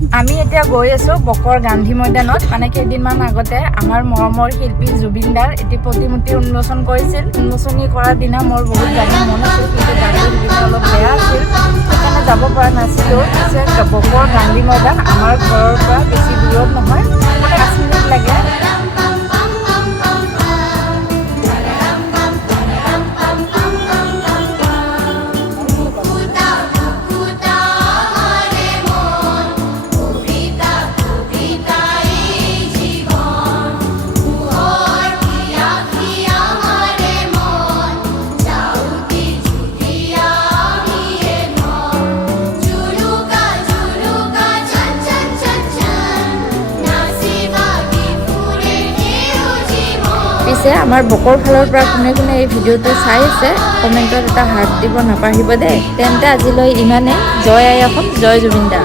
আমি এতিয়া গৈ আছো বকৰ গান্ধী ময়দানত। মানে কেইদিনমান আগতে আমাৰ মৰমৰ শিল্পী জুবিন দাৰ এটি প্ৰতিমূৰ্তি উন্মোচন কৰিছিল। উন্মোচনী কৰাৰ দিনা মোৰ বহুত যাব মন আছিল, কিন্তু গাড়ীৰ সুবিধা অলপ বেয়া আছিল, সেইকাৰণে যাব পৰা নাছিলো। পিছে বকৰ গান্ধী ময়দান আমাৰ ঘৰৰ পৰা বেছি দূৰত নহয়, 5 মিনিট লাগে। পিছে আমাৰ বকৰ ফালৰ পৰা কোনে কোনে এই ভিডিঅ'টো চাই আছে কমেণ্টত এটা হাৰ্ট দিব নাপাহৰিব দেই। তেন্তে আজিলৈ ইমানে। জয় আই অসম, জয় জুবিন দা।